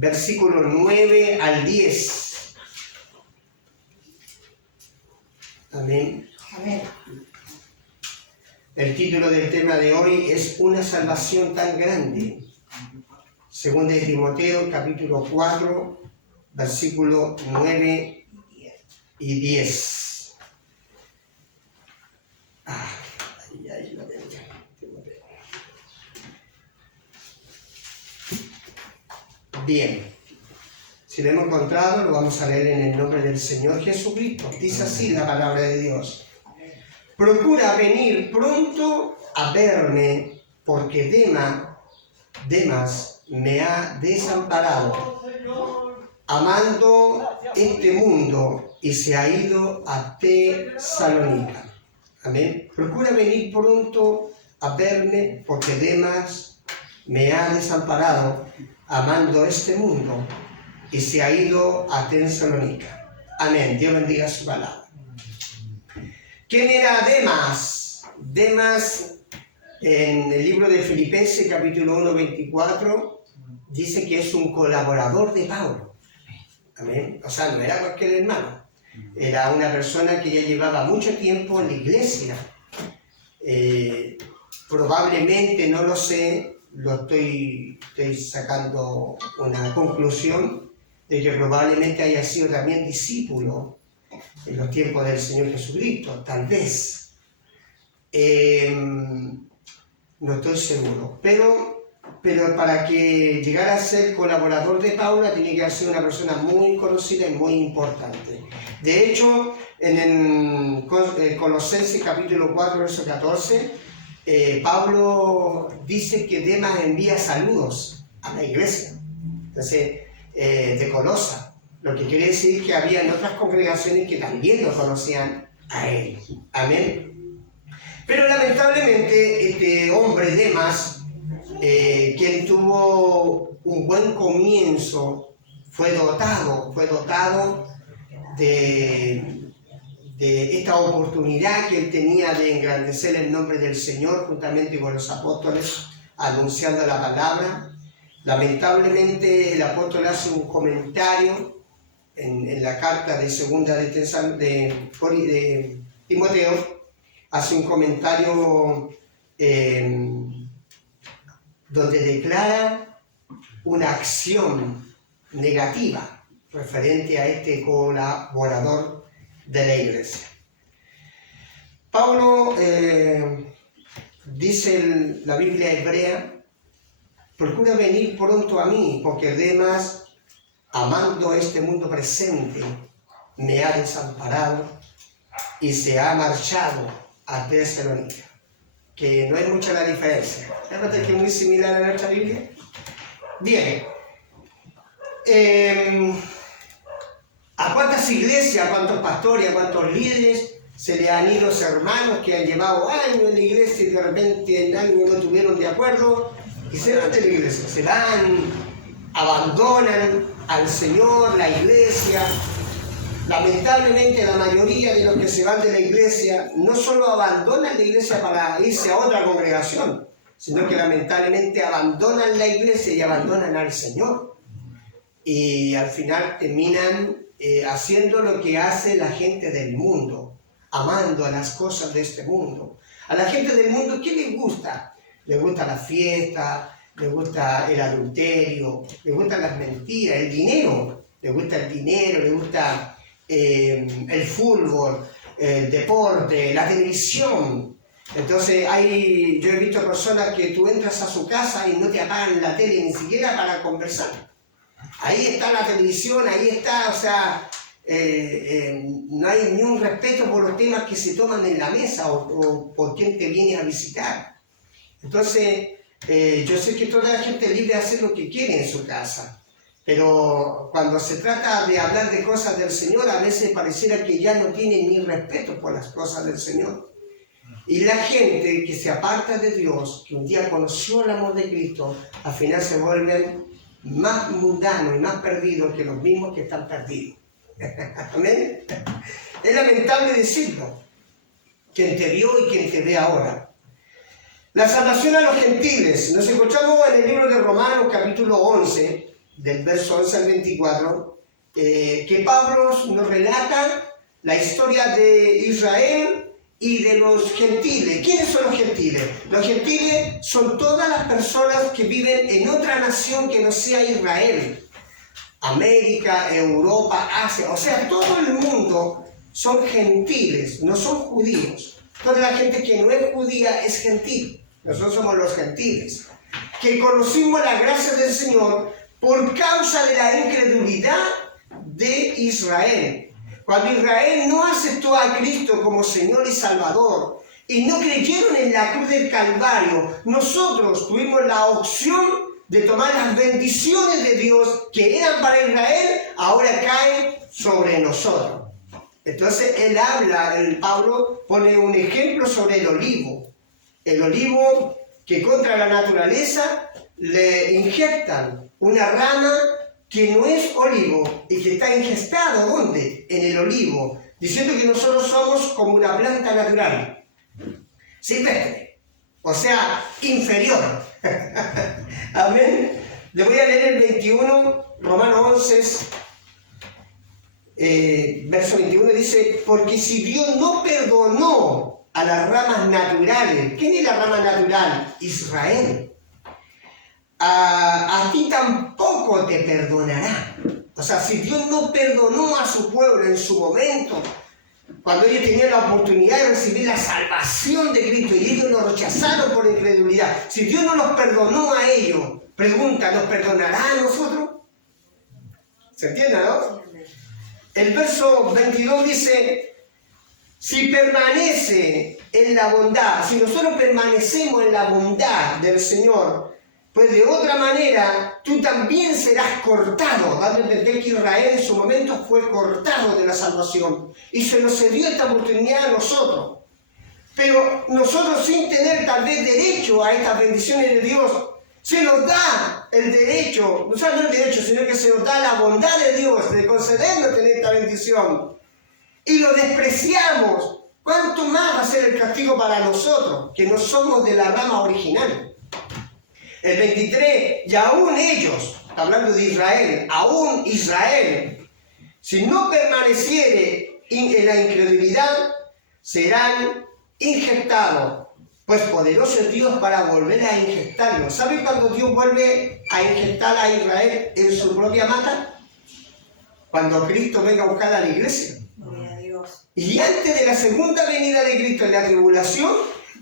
versículo 9 al 10. Amén. Amén. El título del tema de hoy es Una salvación tan grande. Segunda de Timoteo, capítulo 4, versículo 9 y 10. Ahí lo tengo. Timoteo. Bien. Si lo hemos encontrado, lo vamos a leer en el nombre del Señor Jesucristo. Dice así la palabra de Dios. Procura venir pronto a verme, porque Demas me ha desamparado, amando este mundo, y se ha ido a Tesalónica. Amén. Procura venir pronto a verme, porque Demas me ha desamparado, amando este mundo, y se ha ido a Tesalónica. Amén. Dios bendiga su palabra. ¿Quién era Demas? Demas, en el libro de Filipenses, capítulo 1, 24, dice que es un colaborador de Pablo. Amén. O sea, no era cualquier hermano. Era una persona que ya llevaba mucho tiempo en la iglesia. Probablemente, no lo sé, estoy sacando una conclusión de que probablemente haya sido también discípulo en los tiempos del Señor Jesucristo, tal vez. No estoy seguro. Pero para que llegara a ser colaborador de Pablo, tenía que ser una persona muy conocida y muy importante. De hecho, en Colosenses capítulo 4, verso 14, Pablo dice que Demas envía saludos a la iglesia. Entonces, de Colosa. Lo que quiere decir que había en otras congregaciones que también lo conocían a él. Amén. Pero lamentablemente este hombre Demas, quien tuvo un buen comienzo, fue dotado de esta oportunidad que él tenía de engrandecer el nombre del Señor juntamente con los apóstoles, anunciando la palabra. Lamentablemente el apóstol hace un comentario en la carta de segunda de Timoteo, hace un comentario donde declara una acción negativa referente a este colaborador de la iglesia. Pablo dice la Biblia hebrea: procura venir pronto a mí, porque Demas, amando este mundo presente, me ha desamparado y se ha marchado a Tesalónica. Que no es mucha la diferencia. ¿Es que es muy similar a nuestra Biblia? Bien. ¿A cuántas iglesias, a cuántos pastores, a cuántos líderes se le han ido los hermanos que han llevado años en la iglesia y de repente en algo no estuvieron de acuerdo y se van de la iglesia? Se van, abandonan al Señor, la iglesia. Lamentablemente la mayoría de los que se van de la iglesia no solo abandonan la iglesia para irse a otra congregación, sino que lamentablemente abandonan la iglesia y abandonan al Señor. Y al final terminan haciendo lo que hace la gente del mundo, amando a las cosas de este mundo. A la gente del mundo, ¿qué les gusta? Les gusta la fiesta, les gusta el adulterio, les gustan las mentiras, el dinero. Les gusta el dinero, les gusta el fútbol, el deporte, la televisión. Entonces yo he visto personas que tú entras a su casa y no te apagan la tele ni siquiera para conversar. Ahí está la televisión, ahí está, o sea, no hay ni un respeto por los temas que se toman en la mesa o por quién te viene a visitar. Entonces, yo sé que toda la gente es libre de hacer lo que quiere en su casa. Pero cuando se trata de hablar de cosas del Señor, a veces pareciera que ya no tienen ni respeto por las cosas del Señor. Y la gente que se aparta de Dios, que un día conoció el amor de Cristo, al final se vuelven más mundanos y más perdidos que los mismos que están perdidos. Amén. Es lamentable decirlo. Quien te vio y quien te ve ahora. La salvación a los gentiles. Nos encontramos en el libro de Romanos, capítulo 11, del verso 11 al 24, que Pablo nos relata la historia de Israel y de los gentiles. ¿Quiénes son los gentiles? Los gentiles son todas las personas que viven en otra nación que no sea Israel. América, Europa, Asia, o sea, todo el mundo son gentiles, no son judíos. Toda la gente que no es judía es gentil. Nosotros somos los gentiles, que conocimos la gracia del Señor por causa de la incredulidad de Israel. Cuando Israel no aceptó a Cristo como Señor y Salvador y no creyeron en la cruz del Calvario, nosotros tuvimos la opción de tomar las bendiciones de Dios que eran para Israel, ahora caen sobre nosotros. Entonces él habla, Pablo pone un ejemplo sobre el olivo. El olivo que contra la naturaleza le inyectan una rama que no es olivo y que está ingestado, ¿dónde? En el olivo, diciendo que nosotros somos como una planta natural, silvestre, o sea, inferior. Amén. Le voy a leer el 21, Romanos 11, verso 21, dice, porque si Dios no perdonó a las ramas naturales, ¿quién es la rama natural? Israel. A ti tampoco te perdonará. O sea, si Dios no perdonó a su pueblo en su momento, cuando ellos tenían la oportunidad de recibir la salvación de Cristo y ellos lo rechazaron por incredulidad, si Dios no los perdonó a ellos, pregunta, ¿nos perdonará a nosotros? ¿Se entiende, no? El verso 22 dice, si permanece en la bondad, si nosotros permanecemos en la bondad del Señor, pues de otra manera tú también serás cortado. Dando a entender que Israel en su momento fue cortado de la salvación y se nos dio esta oportunidad a nosotros. Pero nosotros, sin tener tal vez derecho a estas bendiciones de Dios, se nos da el derecho, no solo el derecho, sino que se nos da la bondad de Dios de concedernos tener esta bendición, y lo despreciamos. ¿Cuánto más va a ser el castigo para nosotros, que no somos de la rama original? El 23, y aún ellos, hablando de Israel, aún Israel, si no permaneciere en la incredulidad, serán inyectados, pues poderoso es Dios para volver a inyectarlos. ¿Sabe cuándo Dios vuelve a inyectar a Israel en su propia mata? Cuando Cristo venga a buscar a la iglesia. Y antes de la segunda venida de Cristo en la tribulación,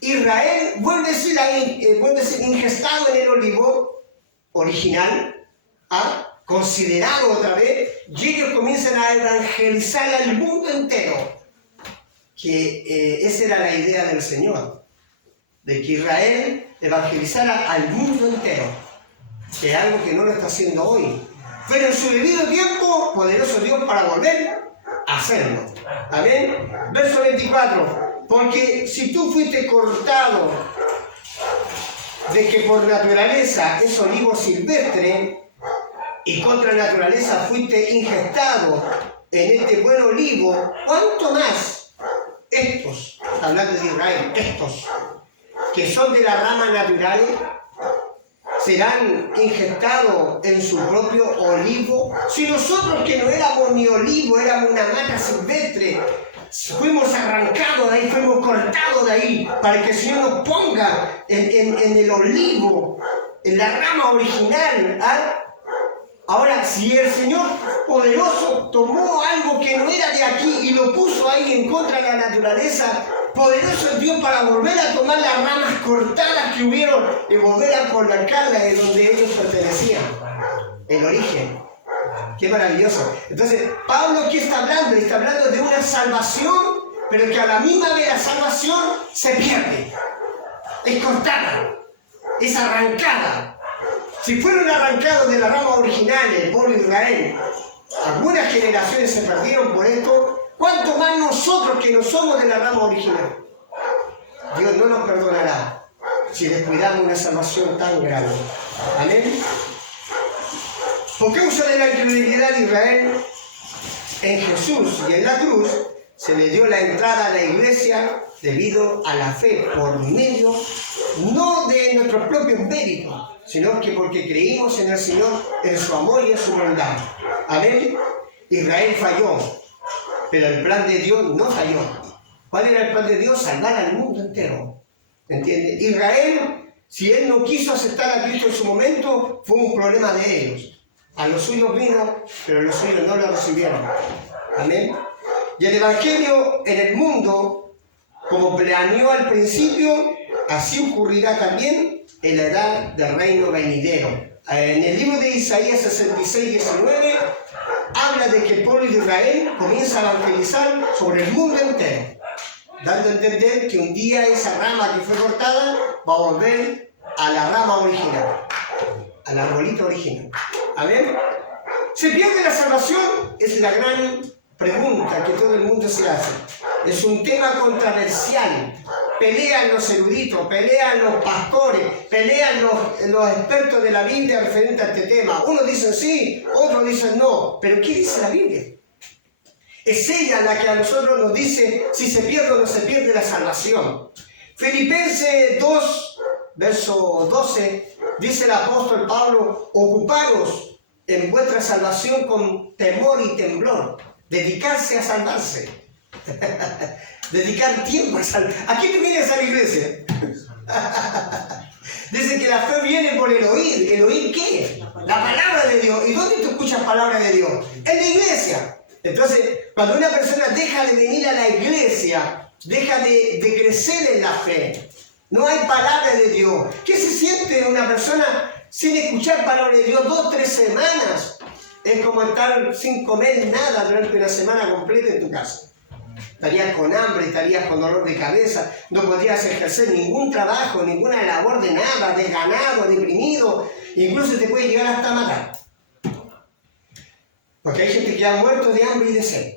Israel vuelve a ser ingestado en el olivo original, considerado otra vez, y ellos comienzan a evangelizar al mundo entero. Que esa era la idea del Señor, de que Israel evangelizara al mundo entero, que es algo que no lo está haciendo hoy. Pero en su debido tiempo, poderoso Dios para volver a hacerlo. Amén. Verso 24. Porque si tú fuiste cortado de que por naturaleza es olivo silvestre y contra naturaleza fuiste ingestado en este buen olivo, ¿cuánto más estos, hablando de Israel, estos que son de la rama natural, serán ingestados en su propio olivo? Si nosotros, que no éramos ni olivo, éramos una mata silvestre, fuimos arrancados de ahí, fuimos cortados de ahí, para que el Señor nos ponga en el olivo, en la rama original. Ahora, si el Señor poderoso tomó algo que no era de aquí y lo puso ahí en contra de la naturaleza, poderoso es Dios para volver a tomar las ramas cortadas que hubieron y volver a colocarlas de donde ellos pertenecían, el origen. ¡Qué maravilloso! Entonces, Pablo, ¿qué está hablando? Está hablando de una salvación, pero que a la misma vez la salvación se pierde, es cortada, es arrancada. Si fueron arrancados de la rama original, el pueblo de Israel, algunas generaciones se perdieron por esto, ¿cuánto más nosotros que no somos de la rama original? Dios no nos perdonará si descuidamos una salvación tan grande. Amén. Por causa de la incredulidad de Israel en Jesús y en la cruz, se le dio la entrada a la iglesia debido a la fe, por medio, no de nuestros propios méritos, sino que porque creímos en el Señor, en su amor y en su bondad. Amén. Israel falló, pero el plan de Dios no falló. ¿Cuál era el plan de Dios? Salvar al mundo entero. ¿Entiendes? Israel, si él no quiso aceptar a Cristo en su momento, fue un problema de ellos. A los suyos vino, pero los suyos no lo recibieron. Amén. Y el Evangelio en el mundo, como planeó al principio, así ocurrirá también en la edad del reino venidero. En el libro de Isaías 66, 19, habla de que el pueblo de Israel comienza a evangelizar sobre el mundo entero, dando a entender que un día esa rama que fue cortada va a volver a la rama original, al arbolito original. ¿Amén? ¿Se pierde la salvación? Es la gran pregunta que todo el mundo se hace. Es un tema controversial. Pelean los eruditos, pelean los pastores, pelean los expertos de la Biblia referente a este tema. Unos dicen sí, otros dicen no. ¿Pero qué dice la Biblia? Es ella la que a nosotros nos dice si se pierde o no se pierde la salvación. Filipenses 2, verso 12, dice el apóstol Pablo: ocuparos en vuestra salvación con temor y temblor. Dedicarse a salvarse. Dedicar tiempo a salvar. ¿A qué te vienes a la iglesia? Dice que la fe viene por el oír. ¿El oír qué? La palabra de Dios. ¿Y dónde tú escuchas palabra de Dios? En la iglesia. Entonces, cuando una persona deja de venir a la iglesia, deja de crecer en la fe, no hay palabra de Dios. ¿Qué se siente una persona sin escuchar palabra de Dios 2 o 3 semanas? Es como estar sin comer nada durante una semana completa en tu casa. Estarías con hambre, estarías con dolor de cabeza, no podrías ejercer ningún trabajo, ninguna labor de nada, desganado, deprimido, incluso te puede llegar hasta matar. Porque hay gente que ha muerto de hambre y de sed.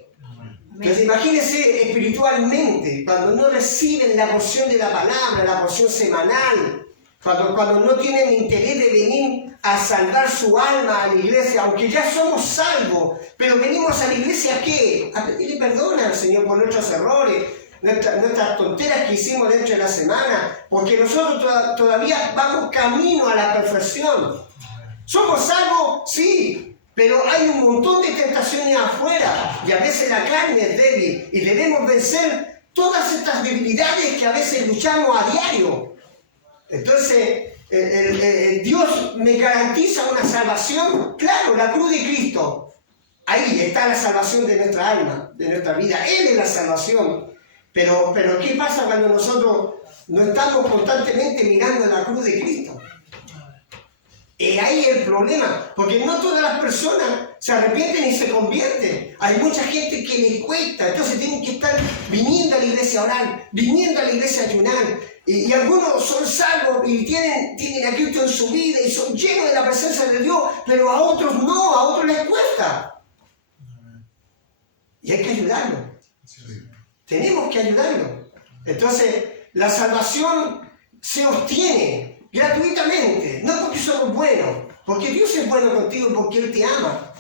Entonces imagínense espiritualmente, cuando no reciben la porción de la palabra, la porción semanal, cuando no tienen interés de venir a salvar su alma a la iglesia, aunque ya somos salvos, pero venimos a la iglesia ¿a qué? A pedirle perdón al Señor por nuestros errores, nuestras tonteras que hicimos dentro de la semana, porque nosotros todavía vamos camino a la perfección. ¿Somos salvos? Sí, pero hay un montón de tentaciones afuera y a veces la carne es débil y debemos vencer todas estas debilidades que a veces luchamos a diario. Entonces, Dios me garantiza una salvación. Claro, la cruz de Cristo. Ahí está la salvación de nuestra alma, de nuestra vida. Él es la salvación. Pero ¿qué pasa cuando nosotros no estamos constantemente mirando la cruz de Cristo? Ahí el problema, porque no todas las personas se arrepienten y se convierten. Hay mucha gente que les cuesta, entonces tienen que estar viniendo a la iglesia a orar, viniendo a la iglesia a ayunar. Y algunos son salvos y tienen a Cristo en su vida y son llenos de la presencia de Dios, pero a otros no, a otros les cuesta. Y hay que ayudarlos. Tenemos que ayudarlos. Entonces, la salvación se obtiene gratuitamente, no porque somos buenos, porque Dios es bueno contigo y porque Él te ama.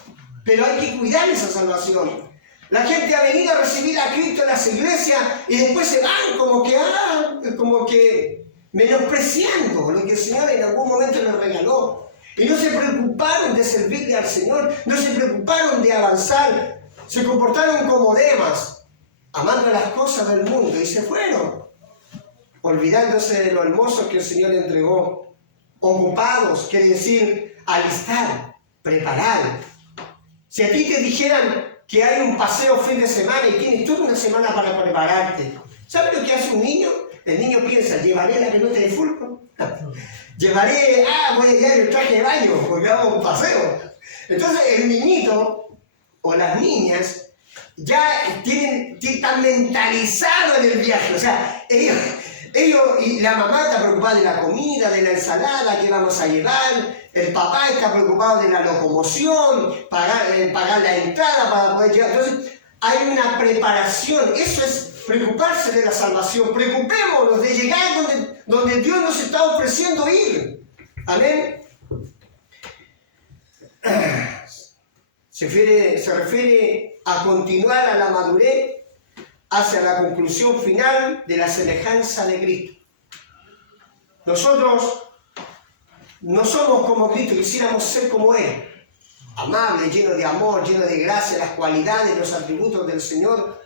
Pero hay que cuidar esa salvación. La gente ha venido a recibir a Cristo en las iglesias y después se van como que menospreciando lo que el Señor en algún momento les regaló. Y no se preocuparon de servirle al Señor, no se preocuparon de avanzar, se comportaron como Demas, amando las cosas del mundo y se fueron, olvidándose de lo hermoso que el Señor le entregó. Ocupados, quiere decir alistar, preparar. Si a ti te dijeran que hay un paseo fin de semana y tienes toda una semana para prepararte, ¿sabes lo que hace un niño? El niño piensa: llevaré la pelota de fútbol, llevaré, voy a llevar el traje de baño porque hago un paseo. Entonces el niñito o las niñas ya están mentalizados en el viaje. O sea, ellos y la mamá está preocupada de la comida, de la ensalada que vamos a llevar, el papá está preocupado de la locomoción, pagar la entrada para poder llegar. Entonces hay una preparación. Eso es preocuparse de la salvación. Preocupémonos de llegar donde Dios nos está ofreciendo ir. Amén. Se refiere a continuar a la madurez hacia la conclusión final de la semejanza de Cristo. Nosotros no somos como Cristo, quisiéramos ser como Él, amable, lleno de amor, lleno de gracia, las cualidades, los atributos del Señor,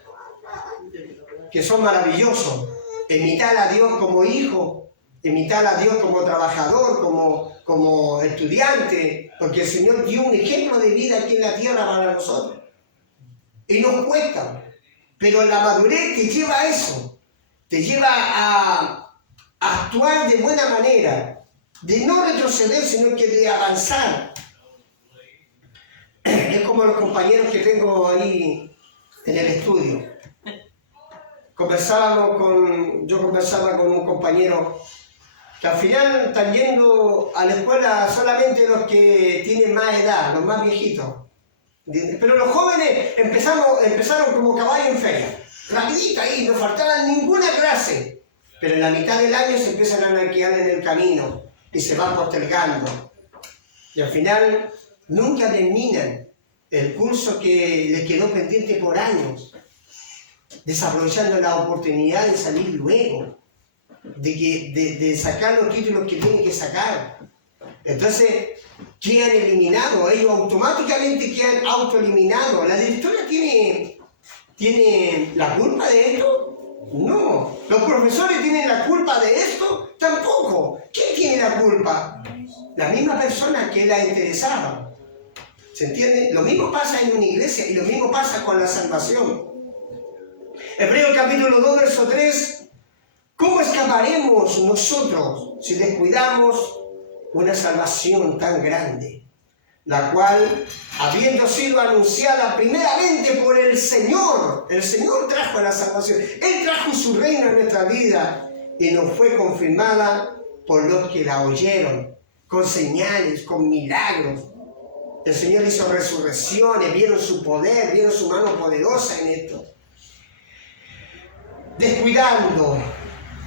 que son maravillosos. Imitar a Dios como hijo, imitar a Dios como trabajador, como estudiante, porque el Señor dio un ejemplo de vida aquí en la tierra para nosotros. Y nos cuesta, pero la madurez te lleva a eso, te lleva a actuar de buena manera, de no retroceder, sino que de avanzar. Es como los compañeros que tengo ahí en el estudio. Yo conversaba con un compañero que al final están yendo a la escuela solamente los que tienen más edad, los más viejitos. Pero los jóvenes empezaron como caballo en feria, rapidito ahí, no faltaba ninguna clase. Pero en la mitad del año se empiezan a anarquear en el camino y se van postergando. Y al final nunca terminan el curso que les quedó pendiente por años, desaprovechando la oportunidad de salir luego, de sacar los títulos que tienen que sacar. Entonces quedan eliminados, ellos automáticamente quedan autoeliminados. ¿La directora tiene la culpa de esto? No. ¿Los profesores tienen la culpa de esto? Tampoco. ¿Quién tiene la culpa? La misma persona que la interesaba. ¿Se entiende? Lo mismo pasa en una iglesia y lo mismo pasa con la salvación. Hebreos capítulo 2, verso 3. ¿Cómo escaparemos nosotros si descuidamos una salvación tan grande, la cual, habiendo sido anunciada primeramente por el Señor trajo la salvación, Él trajo su reino en nuestra vida y nos fue confirmada por los que la oyeron, con señales, con milagros. El Señor hizo resurrecciones, vieron su poder, vieron su mano poderosa en esto. Descuidando,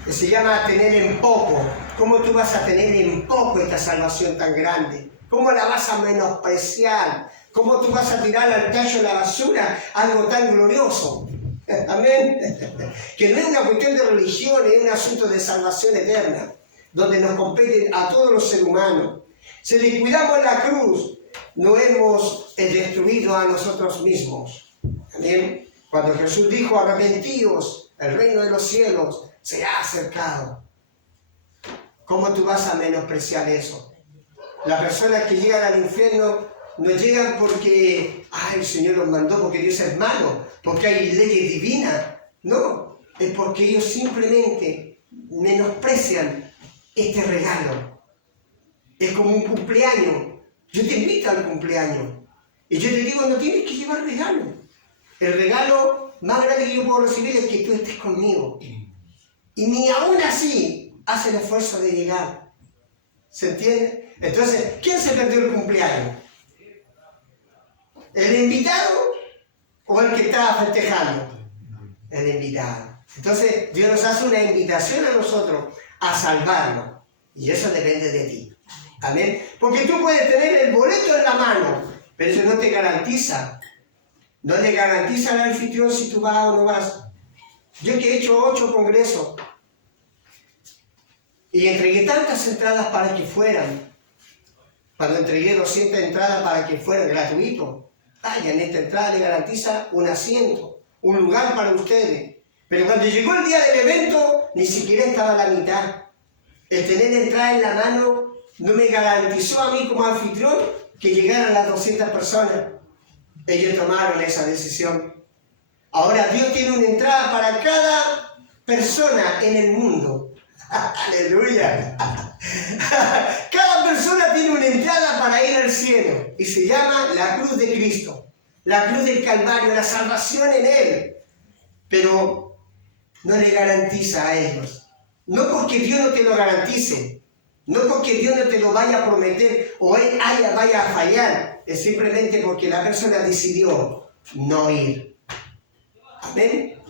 que se llama tener en poco. ¿Cómo tú vas a tener en poco esta salvación tan grande? ¿Cómo la vas a menospreciar? ¿Cómo tú vas a tirar al tallo de la basura algo tan glorioso? Amén. Que no es una cuestión de religión, es un asunto de salvación eterna, donde nos competen a todos los seres humanos. Si descuidamos la cruz, no hemos destruido a nosotros mismos. Amén. Cuando Jesús dijo, arrepentíos, el reino de los cielos se ha acercado. ¿Cómo tú vas a menospreciar eso? Las personas que llegan al infierno no llegan porque el Señor los mandó, porque Dios es malo, porque hay leyes divinas. No, es porque ellos simplemente menosprecian este regalo. Es como un cumpleaños. Yo te invito al cumpleaños y yo te digo, no tienes que llevar regalo. El regalo más grande que yo puedo recibir es que tú estés conmigo. Y ni aún así hace el esfuerzo de llegar. ¿Se entiende? Entonces, ¿quién se perdió el cumpleaños? ¿El invitado o el que estaba festejando? El invitado. Entonces, Dios nos hace una invitación a nosotros a salvarnos. Y eso depende de ti. Amén. Porque tú puedes tener el boleto en la mano, pero eso no te garantiza. No le garantiza al anfitrión si tú vas o no vas. Yo que he hecho 8 congresos y entregué tantas entradas para que fueran. Cuando entregué 200 entradas para que fueran gratuitos. En esta entrada le garantiza un asiento, un lugar para ustedes. Pero cuando llegó el día del evento, ni siquiera estaba a la mitad. El tener entrada en la mano no me garantizó a mí como anfitrión que llegaran las 200 personas. Ellos tomaron esa decisión. Ahora Dios tiene una entrada para cada persona en el mundo. ¡Aleluya! Cada persona tiene una entrada para ir al cielo y se llama la cruz de Cristo, la cruz del Calvario, la salvación en Él. Pero no le garantiza a ellos. No porque Dios no te lo garantice, no porque Dios no te lo vaya a prometer o Él vaya a fallar, es simplemente porque la persona decidió no ir. Amén.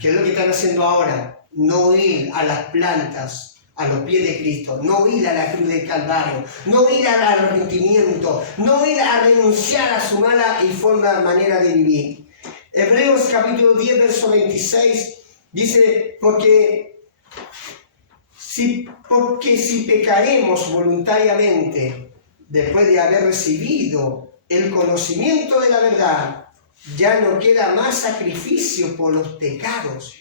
¿Qué es lo que están haciendo ahora? No ir a las plantas, a los pies de Cristo, no ir a la cruz del Calvario, no ir al arrepentimiento, no ir a renunciar a su mala y manera de vivir. Hebreos capítulo 10, verso 26, dice, porque si pecaremos voluntariamente después de haber recibido el conocimiento de la verdad, ya no queda más sacrificio por los pecados.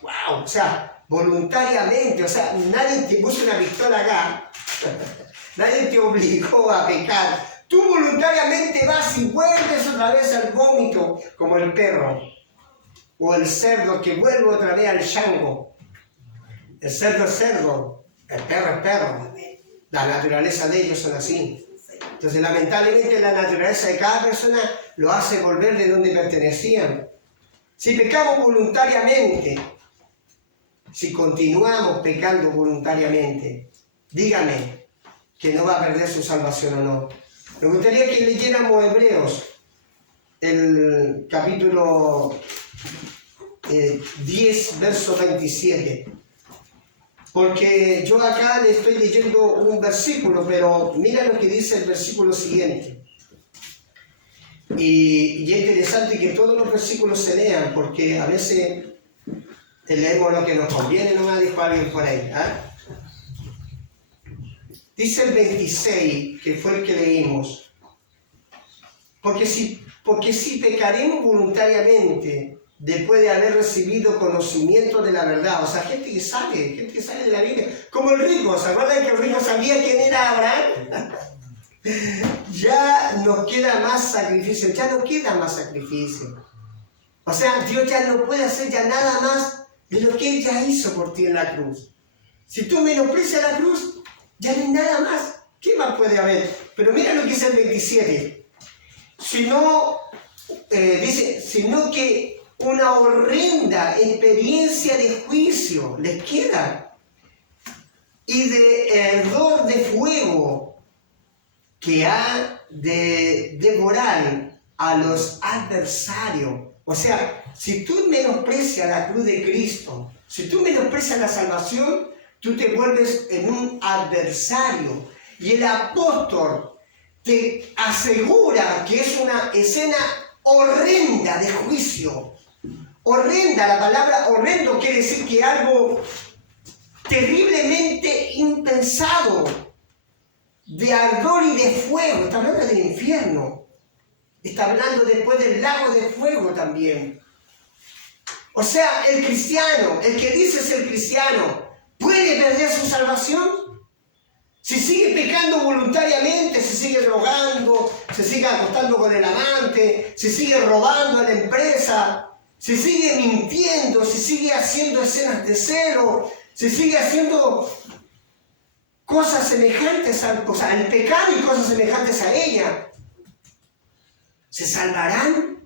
¡Wow! O sea, voluntariamente, o sea, nadie te puso una pistola acá, nadie te obligó a pecar. Tú voluntariamente vas y vuelves otra vez al vómito, como el perro, o el cerdo que vuelve otra vez al chango. El cerdo es cerdo, el perro es perro. La naturaleza de ellos son así. Entonces, lamentablemente, la naturaleza de cada persona lo hace volver de donde pertenecían. Si pecamos voluntariamente, si continuamos pecando voluntariamente, dígame que no va a perder su salvación o no. Me gustaría que leyéramos Hebreos, el capítulo 10, verso 27. Porque yo acá le estoy leyendo un versículo, pero mira lo que dice el versículo siguiente. Y es interesante que todos los versículos se lean, porque a veces leemos lo que nos conviene, no me dijo alguien por ahí. Dice el 26, que fue el que leímos. Porque si pecaremos voluntariamente, después de haber recibido conocimiento de la verdad, o sea, gente que sabe de la Biblia, como el rico, ¿se acuerdan que el rico sabía quién era Abraham? Ya no queda más sacrificio, O sea, Dios ya no puede hacer ya nada más de lo que Él ya hizo por ti en la cruz. Si tú menosprecias la cruz, ya no hay nada más. ¿Qué más puede haber? Pero mira lo que dice el 27. Sino que una horrenda experiencia de juicio les queda y de hedor de fuego que ha de devorar a los adversarios. O sea, si tú menosprecias la cruz de Cristo, si tú menosprecias la salvación, tú te vuelves en un adversario. Y el apóstol te asegura que es una escena horrenda de juicio. Horrenda, la palabra horrendo quiere decir que algo terriblemente impensado, de ardor y de fuego. Está hablando del infierno. Está hablando después del lago de fuego también. O sea, el cristiano, el que dice ser cristiano, ¿puede perder su salvación? Si sigue pecando voluntariamente, se sigue drogando, se sigue acostando con el amante, se sigue robando a la empresa, se sigue mintiendo, se sigue haciendo escenas de celo, se sigue haciendo cosas semejantes al pecado y cosas semejantes a ella, ¿se salvarán?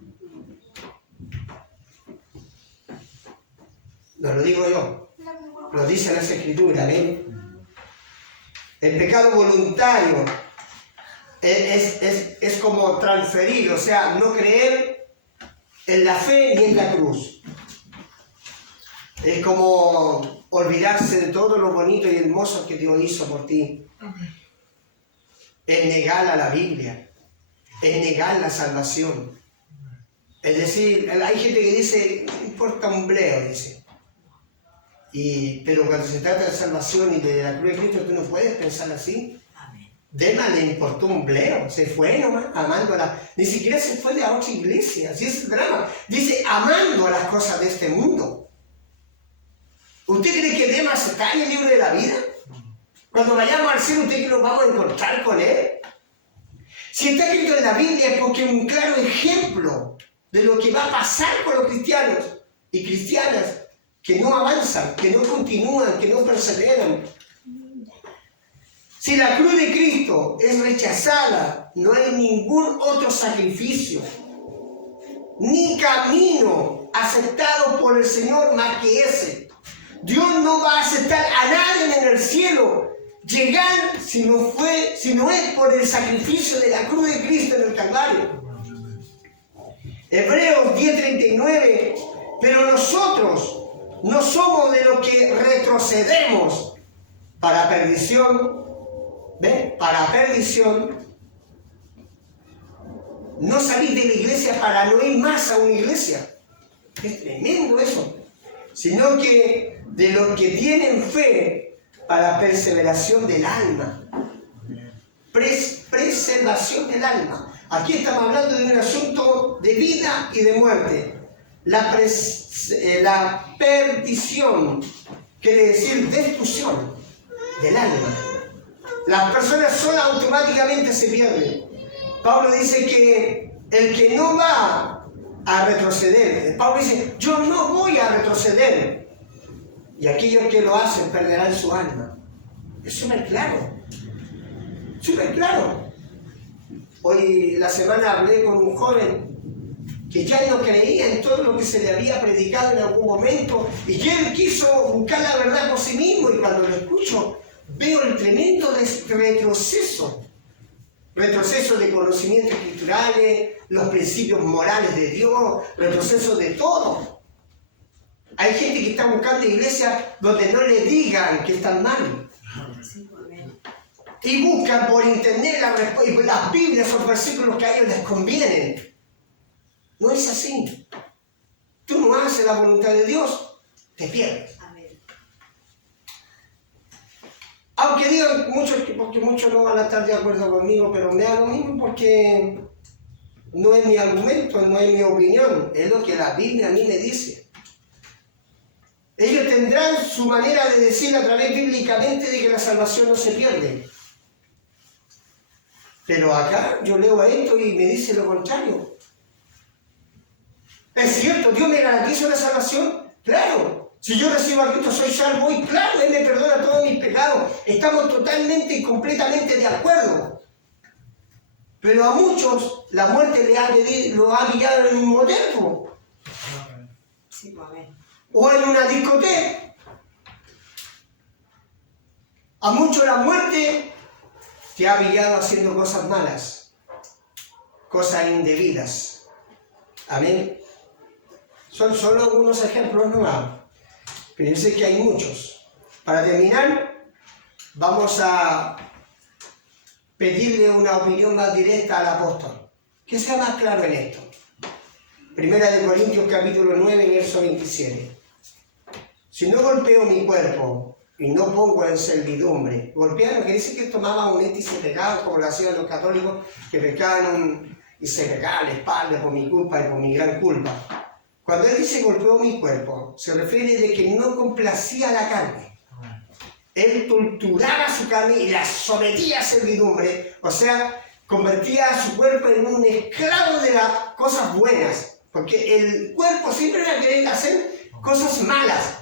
No lo digo yo, lo dice las Escrituras, ¿ven? El pecado voluntario es como transferir, o sea, no creer en la fe ni en la cruz. Es como olvidarse de todo lo bonito y hermoso que Dios hizo por ti. Es negar a la Biblia, es negar la salvación. Es decir, hay gente que dice, no importa un bleo, dice. Pero cuando se trata de salvación y de la cruz de Cristo, tú no puedes pensar así. Demas le importó un bleo, se fue nomás, amándola. Ni siquiera se fue de a otra iglesia, así es el drama. Dice, amando las cosas de este mundo. ¿Usted cree que Demas está en el libro de la vida? Cuando vayamos al cielo, ¿usted cree que nos vamos a encontrar con él? Si está escrito en la Biblia es porque es un claro ejemplo de lo que va a pasar con los cristianos y cristianas que no avanzan, que no continúan, que no perseveran. Si la cruz de Cristo es rechazada, no hay ningún otro sacrificio, ni camino aceptado por el Señor más que ese. Dios no va a aceptar a nadie en el cielo llegar si no es por el sacrificio de la cruz de Cristo en el Calvario. Hebreos 10:39, pero nosotros no somos de los que retrocedemos para perdición, ¿ven? Para perdición, no salir de la iglesia para no ir más a una iglesia. Es tremendo eso. Sino que de los que tienen fe para perseveración del alma. Preservación del alma. Aquí estamos hablando de un asunto de vida y de muerte. La perdición quiere decir destrucción del alma. Las personas solas automáticamente se pierden. Pablo dice que el que no va a retroceder, Pablo dice, yo no voy a retroceder. Y aquellos que lo hacen perderán su alma. Es súper claro. Súper claro. Hoy, la semana, hablé con un joven que ya no creía en todo lo que se le había predicado en algún momento y que él quiso buscar la verdad por sí mismo, y cuando lo escucho veo el tremendo retroceso de conocimientos escriturales, los principios morales de Dios, retroceso de todo. Hay gente que está buscando iglesias donde no le digan que están mal. Y buscan por internet las Biblias o versículos que a ellos les convienen. No es así. Tú no haces la voluntad de Dios, te pierdes. Amén. Aunque digan muchos, porque muchos no van a estar de acuerdo conmigo, pero me da lo mismo porque no es mi argumento, no es mi opinión, es lo que la Biblia a mí me dice. Ellos tendrán su manera de decir a través bíblicamente de que la salvación no se pierde. Pero acá yo leo esto y me dice lo contrario. Es cierto, Dios me garantiza la salvación, claro. Si yo recibo a Cristo soy salvo y claro, Él me perdona todos mis pecados. Estamos totalmente y completamente de acuerdo. Pero a muchos la muerte lo ha pillado en un motel, o en una discoteca. A muchos la muerte te ha pillado haciendo cosas malas, cosas indebidas. Amén. Son solo algunos ejemplos nomás, pero yo sé que hay muchos. Para terminar, vamos a pedirle una opinión más directa al apóstol, que sea más claro en esto. Primera de Corintios capítulo 9, verso 27. Si no golpeo mi cuerpo y no pongo en servidumbre, golpear, que dice que tomaban un y se pegaban, como lo hacían los católicos, que pecaban y se pegaban la espalda por mi culpa y por mi gran culpa. Cuando él dice golpeó mi cuerpo, se refiere de que no complacía la carne. Él torturaba su carne y la sometía a servidumbre, o sea, convertía a su cuerpo en un esclavo de las cosas buenas, porque el cuerpo siempre va a querer hacer cosas malas.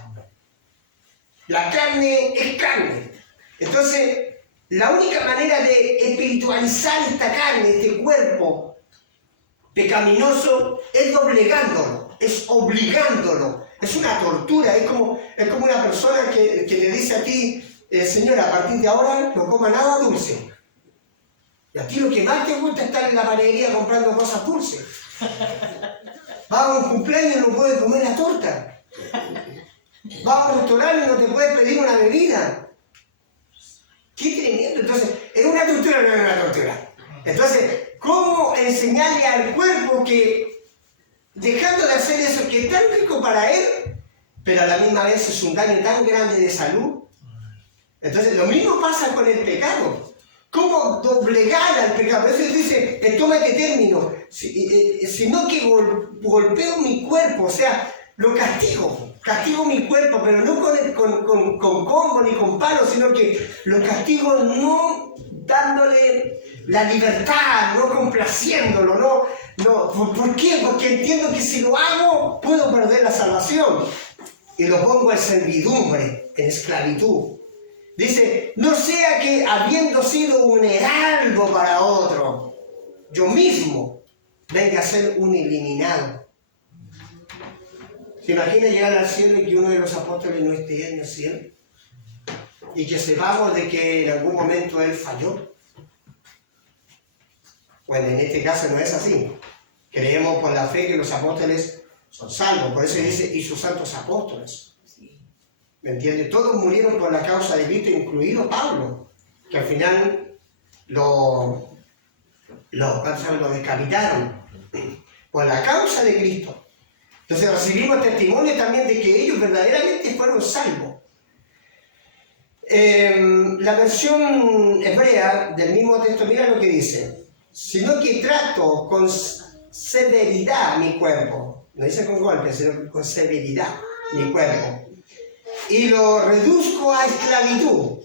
La carne es carne. Entonces, la única manera de espiritualizar esta carne, este cuerpo pecaminoso, es doblegándolo. Es obligándolo, es una tortura, es como una persona que le dice a ti, señora, a partir de ahora no coma nada dulce. Y a ti lo que más te gusta es estar en la panadería comprando cosas dulces. Vas a un cumpleaños y no puedes comer la torta. Vas a un restaurante y no te puedes pedir una bebida. ¡Qué tremendo! Entonces, ¿es una tortura o no es una tortura? Entonces, ¿cómo enseñarle al cuerpo que dejando de hacer eso que es tan rico para él, pero a la misma vez es un daño tan grande de salud? Entonces lo mismo pasa con el pecado. ¿Cómo doblegar al pecado? Eso dice, tómate término, sino que golpeo mi cuerpo, o sea, lo castigo mi cuerpo, pero no con combo ni con palos, sino que lo castigo no dándole la libertad, no complaciéndolo, no. ¿Por qué? Porque entiendo que si lo hago, puedo perder la salvación. Y lo pongo en servidumbre, en esclavitud. Dice, no sea que habiendo sido un heraldo para otro, yo mismo venga a ser un eliminado. ¿Se imagina llegar al cielo y que uno de los apóstoles no esté en el cielo? Y que sepamos de que en algún momento él falló. Bueno, en este caso no es así. Creemos por la fe que los apóstoles son salvos. Por eso dice, y sus santos apóstoles. ¿Me entiendes? Todos murieron por la causa de Cristo, incluido Pablo, que al final lo lo decapitaron por la causa de Cristo. Entonces recibimos testimonio también de que ellos verdaderamente fueron salvos. La versión hebrea del mismo texto, mira lo que dice: sino que trato con severidad mi cuerpo, no dice con golpe, sino con severidad mi cuerpo, y lo reduzco a esclavitud,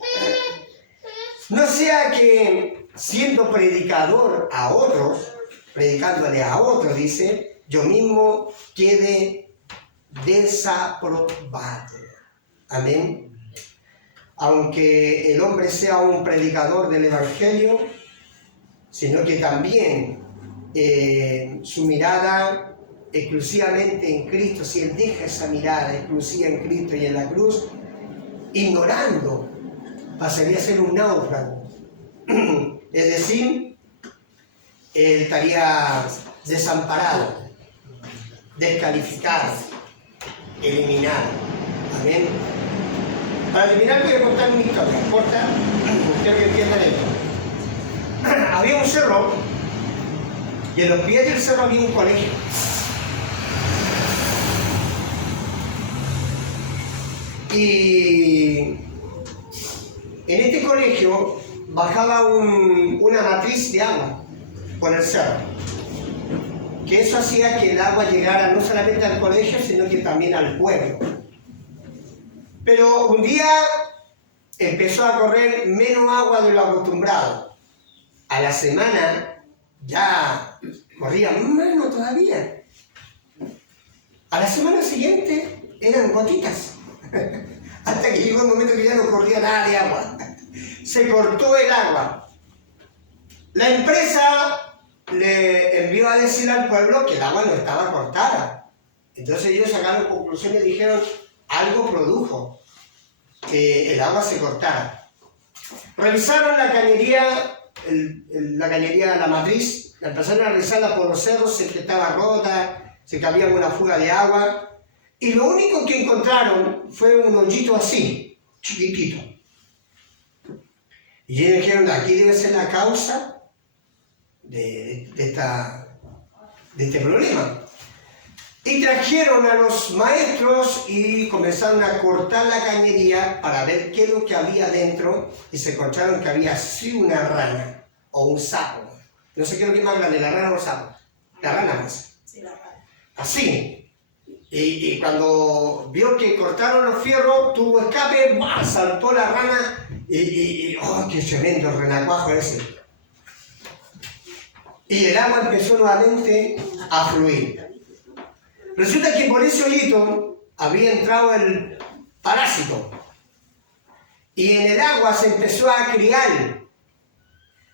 no sea que siendo predicador a otros, predicándole a otros, dice, yo mismo quede desaprobado. Amén. Aunque el hombre sea un predicador del Evangelio, sino que también su mirada exclusivamente en Cristo, si él deja esa mirada exclusiva en Cristo y en la cruz, ignorando, pasaría a ser un náufrago. Es decir, él estaría desamparado, descalificado, eliminado. Amén. Para terminar voy a contar una historia corta, quiero que entiendan esto. Había un cerro y en los pies del cerro había un colegio. Y en este colegio bajaba una matriz de agua por el cerro, que eso hacía que el agua llegara no solamente al colegio, sino que también al pueblo. Pero un día empezó a correr menos agua de lo acostumbrado. A la semana ya corría menos todavía. A la semana siguiente eran gotitas. Hasta que llegó un momento que ya no corría nada de agua. Se cortó el agua. La empresa le envió a decir al pueblo que el agua no estaba cortada. Entonces ellos sacaron conclusiones y dijeron, algo produjo que el agua se cortara. Revisaron la cañería, la matriz, la empezaron a revisarla por los cerros, sé que estaba rota, sé que había una fuga de agua, y lo único que encontraron fue un hoyito así, chiquitito. Y ellos dijeron, aquí debe ser la causa de este problema. Y trajeron a los maestros y comenzaron a cortar la cañería para ver qué es lo que había dentro, y se encontraron que había así una rana o un sapo. No sé qué es lo que es más grande, la rana o el sapo. La rana más. Sí, la rana. Así. Y cuando vio que cortaron los fierros, tuvo escape, ¡bah!, saltó la rana y ¡oh, qué tremendo renacuajo ese! Y el agua empezó nuevamente a fluir. Resulta que por ese hoyito había entrado el parásito. Y en el agua se empezó a criar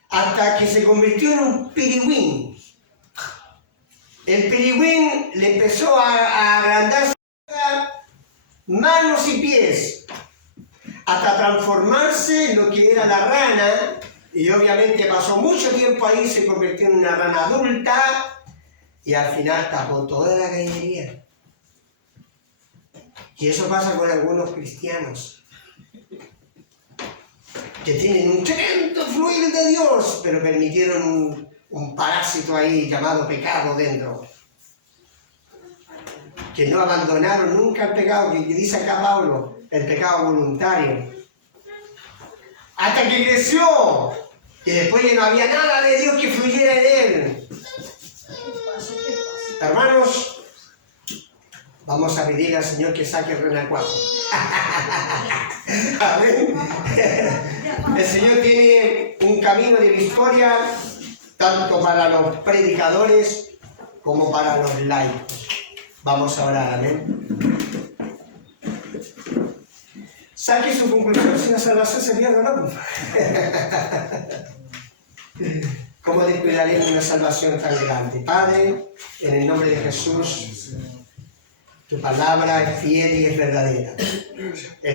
hasta que se convirtió en un pirigüín. El pirigüín le empezó a agrandar manos y pies hasta transformarse en lo que era la rana, y obviamente pasó mucho tiempo ahí, se convirtió en una rana adulta. Y al final tapó toda la cañería. Y eso pasa con algunos cristianos que tienen un tremendo fluir de Dios, pero permitieron un parásito ahí llamado pecado dentro. Que no abandonaron nunca el pecado, que dice acá Pablo, el pecado voluntario. Hasta que creció, y después ya no había nada de Dios que fluyera en él. Hermanos, vamos a pedirle al Señor que saque el renacuajo. Amén. El Señor tiene un camino de victoria tanto para los predicadores como para los laicos. Vamos a orar, amén. Saque su conclusión, si la salvación se pierde o no. ¿Cómo descuidaremos una salvación tan grande? Padre, en el nombre de Jesús, tu palabra es fiel y es verdadera.